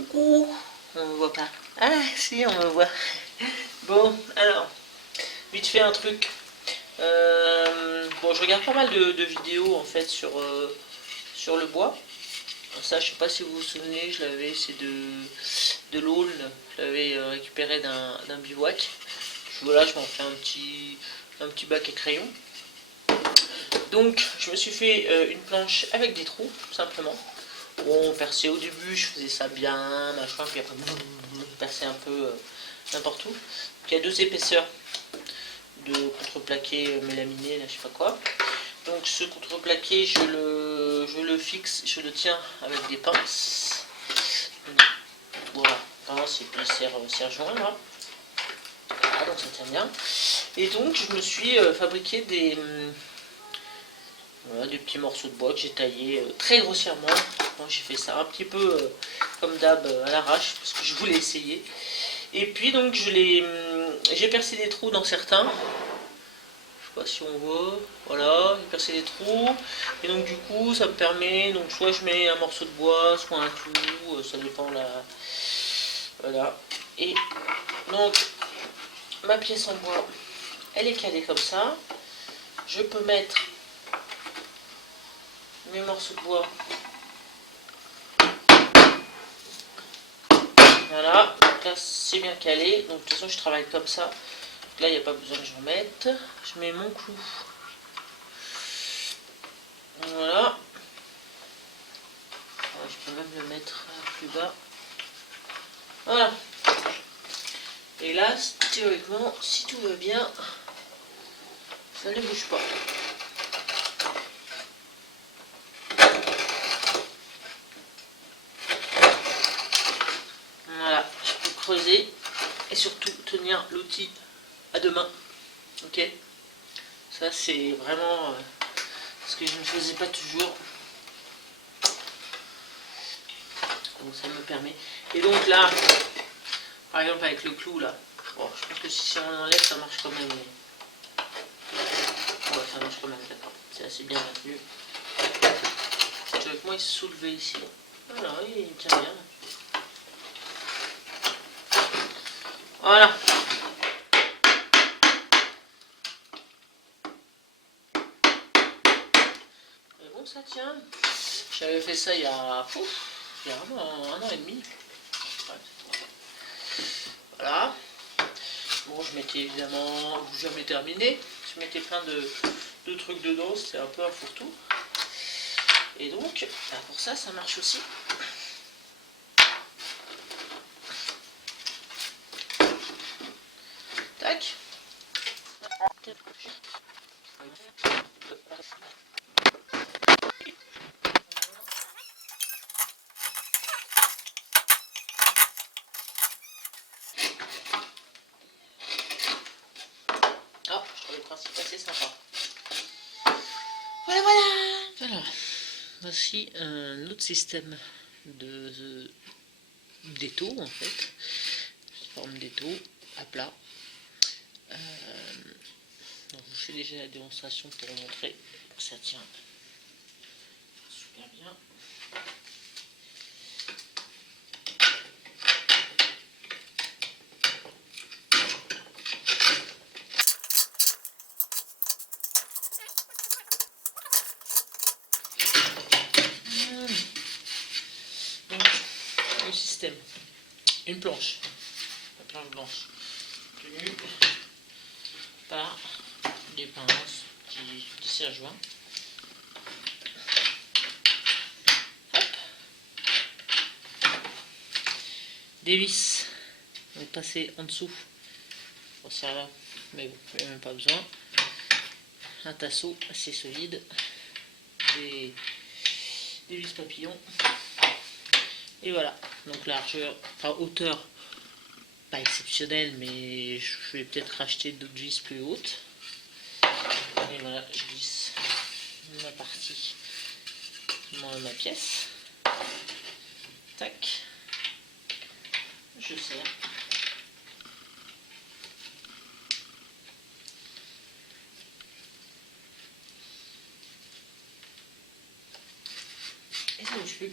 Coucou. On me voit pas. Ah si, on me voit. Bon, alors, vite fait un truc. Bon, je regarde pas mal de vidéos en fait sur le bois. Ça, je sais pas si vous vous souvenez, c'est de l'aulne. Je l'avais récupéré d'un bivouac. Voilà, je m'en fais un petit bac à crayon. Donc, je me suis fait une planche avec des trous, simplement. Bon, percer au début, je faisais ça bien, machin, puis après, percer un peu n'importe où. Il y a deux épaisseurs de contreplaqué mélaminé, là, je sais pas quoi. Donc ce contreplaqué, je le fixe, je le tiens avec des pinces. Voilà, pince et puis serre-joint là. Voilà, donc ça tient bien. Et donc je me suis fabriqué voilà, des petits morceaux de bois que j'ai taillés très grossièrement. Bon, j'ai fait ça un petit peu comme d'hab à l'arrache parce que je voulais essayer. Et puis donc j'ai percé des trous dans certains. Je sais pas si on voit, voilà, j'ai percé des trous, et donc du coup ça me permet, donc soit je mets un morceau de bois, soit un clou, ça dépend là, voilà, et donc ma pièce en bois, elle est calée comme ça, je peux mettre mes morceaux de bois, voilà, donc là c'est bien calé, donc de toute façon je travaille comme ça, donc là il n'y a pas besoin que je remette, je mets mon clou, voilà. Je peux même le mettre plus bas. Voilà. Et là, théoriquement, si tout va bien, ça ne bouge pas. Voilà, je peux creuser et surtout tenir l'outil à deux mains. Ok. Ça, c'est vraiment ce que je ne faisais pas toujours. Donc ça me permet. Et donc là, par exemple avec le clou là, bon, je pense que si on enlève, ça marche quand même. Ouais, ça marche quand même, d'accord. C'est assez bien maintenu. Avec moi, il se soulevait ici. Voilà, il tient bien. Voilà. Mais bon, ça tient. J'avais fait ça il y a vraiment un an et demi. Voilà. Bon, je m'étais évidemment jamais terminé. Je mettais plein de trucs dedans, c'était un peu un fourre-tout. Et donc, bah pour ça, ça marche aussi. Tac. Ah, je trouve le principe assez sympa. Voilà, voilà. Alors, voici un autre système d'étau en fait. Forme d'étau à plat. Donc, je vous fais déjà la démonstration pour vous montrer que ça tient super bien. Donc, le système, une planche blanche, tenue par des pinces qui serre-joint. Des vis, donc passer en dessous, pour ça là, mais bon, il n'y a même pas besoin. Un tasseau assez solide, des vis papillons, et voilà. Donc largeur, enfin hauteur, pas exceptionnelle, mais je vais peut-être racheter d'autres vis plus hautes. Et voilà, je glisse ma partie, ma pièce. Tac. Je serre. Et ça bouge plus.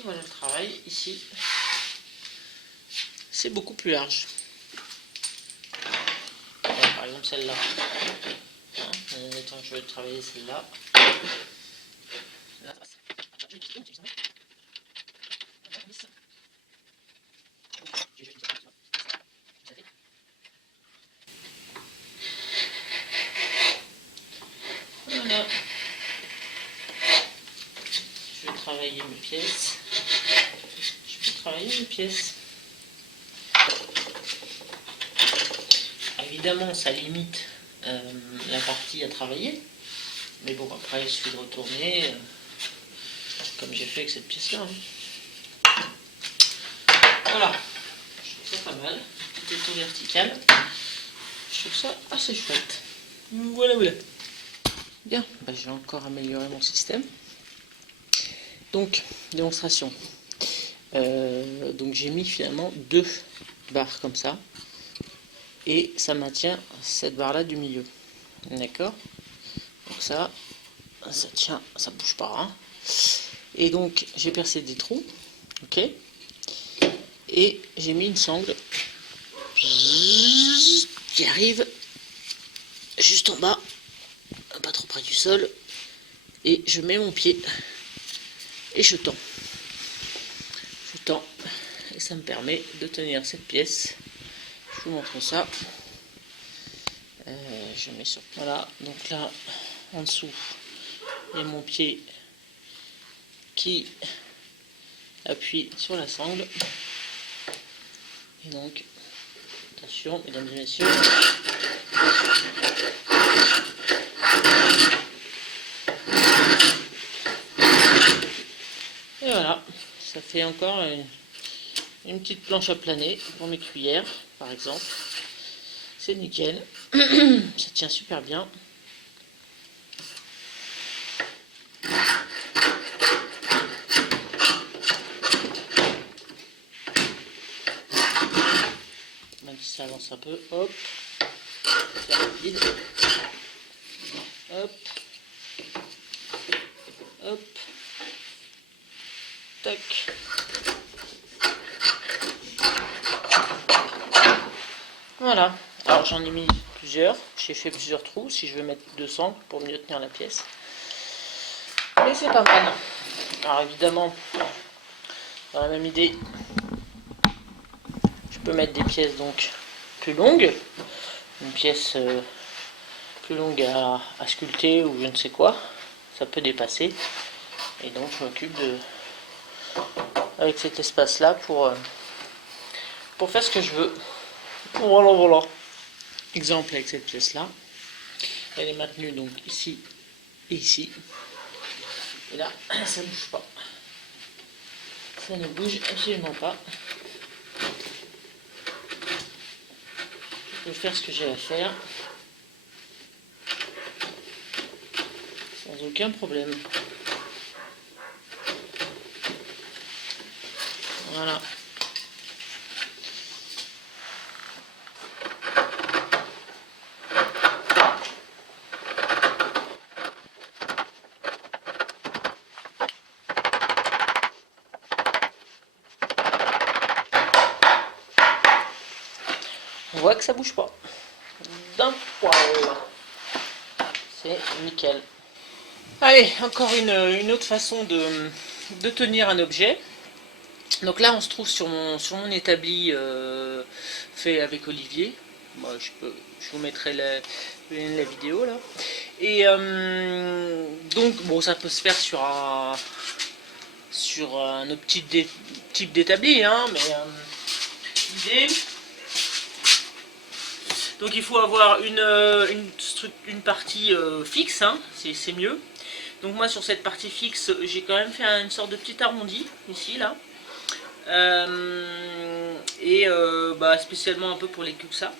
Et voilà le travail ici. C'est beaucoup plus large. Par exemple celle-là. Hein, admettons que je veux travailler celle-là. Voilà. Je vais travailler mes pièces. Je vais travailler mes pièces. Évidemment, ça limite la partie à travailler. Mais bon, après, il suffit de retourner, comme j'ai fait avec cette pièce-là. Hein. Voilà. Je trouve ça pas mal. Tout est tout vertical. Je trouve ça assez chouette. Voilà, voilà. Bien, bah, je vais encore améliorer mon système. Donc, démonstration. Donc j'ai mis finalement 2 barres comme ça. Et ça maintient cette barre là du milieu. D'accord? Donc ça tient, ça bouge pas. Hein. Et donc j'ai percé des trous. Ok? Et j'ai mis une sangle qui arrive juste en bas, pas trop près du sol. Et je mets mon pied et je tends. Je tends. Et ça me permet de tenir cette pièce. Je vous montre ça. Je mets sur. Voilà, donc là, en dessous, il y a mon pied qui appuie sur la sangle. Et donc, attention, mesdames et messieurs. Et voilà, ça fait encore une petite planche à planer pour mes cuillères, par exemple. C'est nickel. Ça tient super bien. Même si ça avance un peu, hop. C'est rapide. Hop. Hop. Tac. Voilà. Alors j'en ai mis plusieurs. J'ai fait plusieurs trous. Si je veux mettre 200 pour mieux tenir la pièce. Mais c'est pas mal. Alors évidemment, dans la même idée, je peux mettre des pièces donc plus longues. Une pièce plus longue à sculpter ou je ne sais quoi. Ça peut dépasser. Et donc je m'occupe de avec cet espace là pour faire ce que je veux. Voilà, voilà. Exemple avec cette pièce là. Elle est maintenue donc ici et ici. Et là, ça ne bouge pas. Ça ne bouge absolument pas. Je peux faire ce que j'ai à faire sans aucun problème. Voilà. On voit que ça bouge pas. D'un poil. C'est nickel. Allez, encore une autre façon de tenir un objet. Donc là, on se trouve sur mon établi fait avec Olivier. Moi, je vous mettrai la vidéo là. Et donc, bon, ça peut se faire sur un autre type d'établi, hein, mais l'idée. Donc il faut avoir une partie fixe, hein, c'est mieux. Donc moi sur cette partie fixe, j'ai quand même fait une sorte de petit arrondi, ici, là. Spécialement un peu pour les cuxas.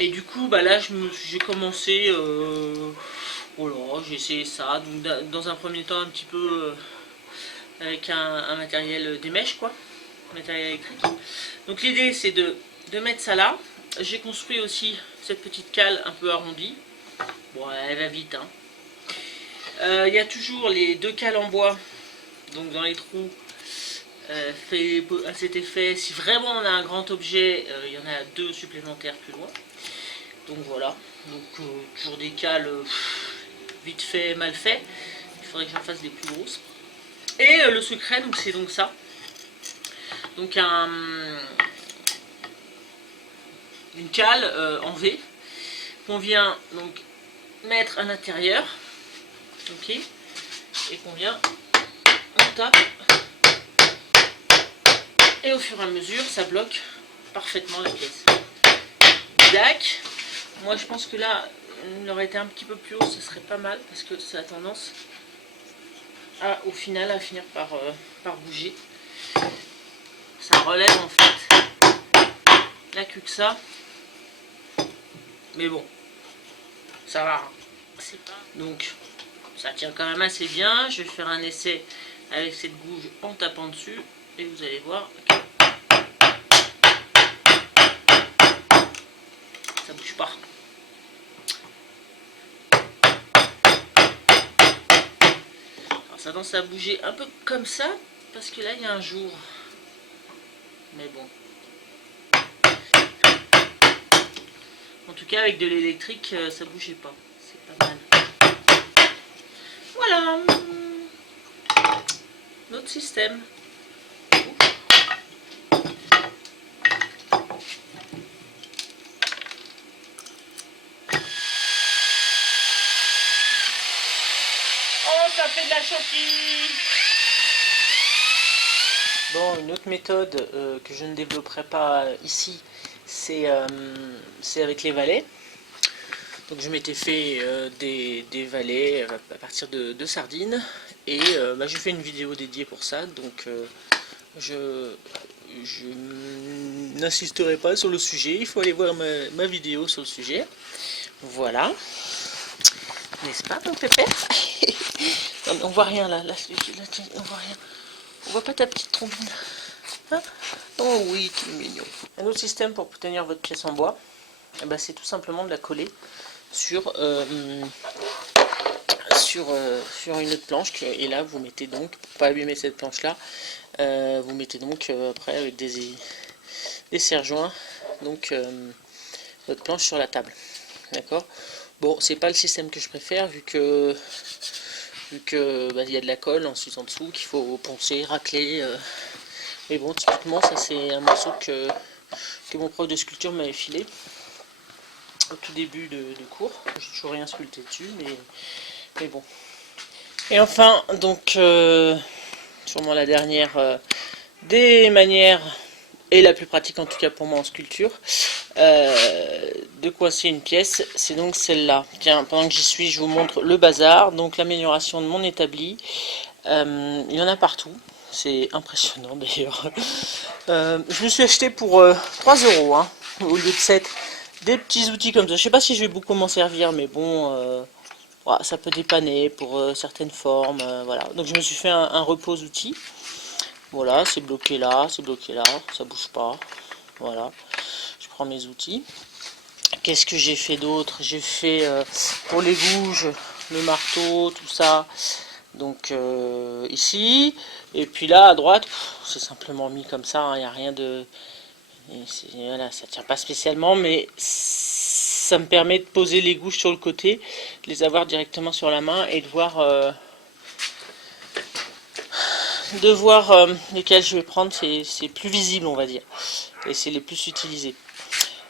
Et du coup, bah là, j'ai commencé, voilà, j'ai essayé ça. Donc dans un premier temps, un petit peu avec un matériel des mèches, quoi, matériel électrique. Donc l'idée, c'est de mettre ça là. J'ai construit aussi cette petite cale un peu arrondie. Bon, elle va vite, hein. Y a toujours les 2 cales en bois donc dans les trous, fait à cet effet. Si vraiment on a un grand objet, il y en a 2 supplémentaires plus loin. Donc voilà, donc toujours des cales vite fait, mal fait. Il faudrait que j'en fasse des plus grosses. Et le secret, donc c'est donc ça. Donc une cale en V qu'on vient donc mettre à l'intérieur, ok, et qu'on vient, on tape, et au fur et à mesure ça bloque parfaitement la pièce. Dac. Moi je pense que là il aurait été un petit peu plus haut, ce serait pas mal parce que ça a tendance à au final à finir par bouger. Ça relève en fait la queue que ça, mais bon, ça va, hein. C'est pas... Donc ça tient quand même assez bien. Je vais faire un essai avec cette gouge en tapant dessus et vous allez voir que ça bouge pas. Alors ça tendance à bouger un peu comme ça parce que là il y a un jour, mais bon. En tout cas avec de l'électrique ça bougeait pas, c'est pas mal. Voilà notre système. Oh, ça fait de la chantilly. Bon, une autre méthode que je ne développerai pas ici, c'est avec les valets. Donc je m'étais fait des valets à partir de sardines et j'ai fait une vidéo dédiée pour ça, donc je n'insisterai pas sur le sujet, il faut aller voir ma vidéo sur le sujet. Voilà, n'est-ce pas mon pépère? Non, mais on voit rien là, on voit rien. On voit pas ta petite trombine, hein? Oh oui, tu es mignon. Un autre système pour tenir votre pièce en bois, c'est tout simplement de la coller sur une autre planche, et là vous mettez donc, pour pas abîmer cette planche là, vous mettez donc après avec des serre-joints donc votre planche sur la table, d'accord. Bon, c'est pas le système que je préfère vu que il y a de la colle ensuite en dessous qu'il faut poncer, racler, mais bon, typiquement ça c'est un morceau que mon prof de sculpture m'avait filé au tout début de cours. J'ai toujours rien sculpté dessus, mais bon. Et enfin, donc, sûrement la dernière des manières, et la plus pratique en tout cas pour moi en sculpture, de coincer une pièce, c'est donc celle-là. Tiens, pendant que j'y suis, je vous montre le bazar, donc l'amélioration de mon établi. Il y en a partout, c'est impressionnant d'ailleurs. Je me suis acheté pour 3 €, hein, au lieu de 7. Des petits outils comme ça. Je sais pas si je vais beaucoup m'en servir, mais bon, voilà, ça peut dépanner pour certaines formes. Voilà. Donc je me suis fait un repose outils. Voilà, c'est bloqué là, ça bouge pas. Voilà, je prends mes outils. Qu'est-ce que j'ai fait d'autre? J'ai fait pour les gouges, le marteau, tout ça. Donc ici, et puis là à droite, c'est simplement mis comme ça, il n'y a rien de... Voilà, ça tient pas spécialement, mais ça me permet de poser les gouges sur le côté, de les avoir directement sur la main et de voir lesquels je vais prendre. C'est plus visible, on va dire, et c'est les plus utilisés.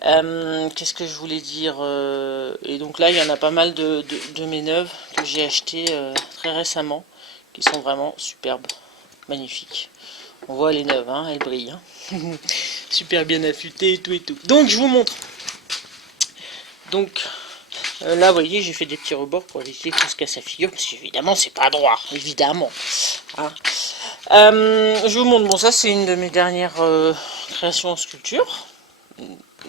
Qu'est-ce que je voulais dire, et donc là il y en a pas mal de mes neuves que j'ai acheté très récemment, qui sont vraiment superbes, magnifiques. On voit les neuves, hein, elles brillent, hein. Super bien affûtées et tout et tout. Donc je vous montre. Donc là vous voyez, j'ai fait des petits rebords pour éviter que tout se casse la figure, parce qu'évidemment c'est pas droit, évidemment, hein. Je vous montre, bon ça c'est une de mes dernières créations en sculpture.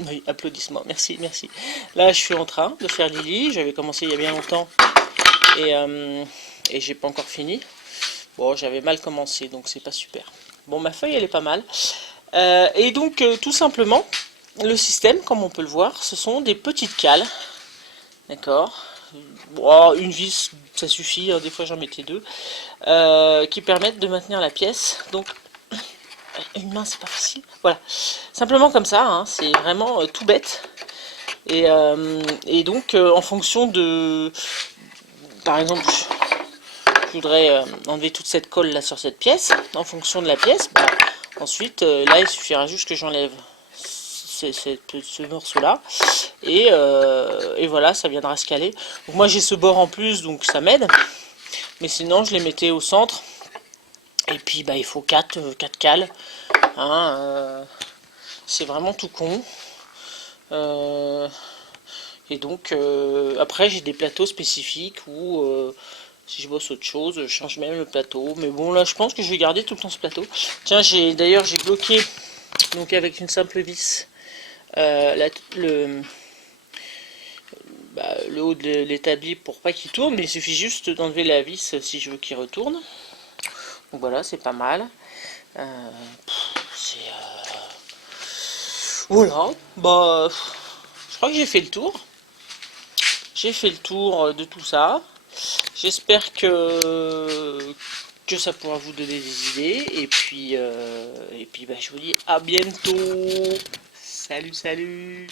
Oui, applaudissements, merci, merci. Là, je suis en train de faire Lily. J'avais commencé il y a bien longtemps et j'ai pas encore fini. Bon, j'avais mal commencé, donc c'est pas super. Bon, ma feuille, elle est pas mal. Et donc, tout simplement, le système, comme on peut le voir, ce sont des petites cales. D'accord? Bon, une vis, ça suffit, hein, des fois j'en mettais deux, qui permettent de maintenir la pièce. Donc, une main, c'est pas facile. Voilà, simplement comme ça, hein, c'est vraiment tout bête. Et donc, en fonction de... Par exemple, je voudrais enlever toute cette colle là sur cette pièce. En fonction de la pièce, bah, ensuite, là, il suffira juste que j'enlève ce morceau là et voilà, ça viendra se caler. Donc moi j'ai ce bord en plus, donc ça m'aide, mais sinon je les mettais au centre et puis bah il faut 4 cales, hein, c'est vraiment tout con. Et donc après j'ai des plateaux spécifiques où si je bosse autre chose, je change même le plateau, mais bon là je pense que je vais garder tout le temps ce plateau. Tiens, j'ai bloqué donc avec une simple vis le haut de l'établi pour pas qu'il tourne, mais il suffit juste d'enlever la vis si je veux qu'il retourne. Donc voilà, c'est pas mal. Voilà, bah je crois que j'ai fait le tour. J'ai fait le tour de tout ça. J'espère que ça pourra vous donner des idées. Et puis bah, je vous dis à bientôt. Salut, salut.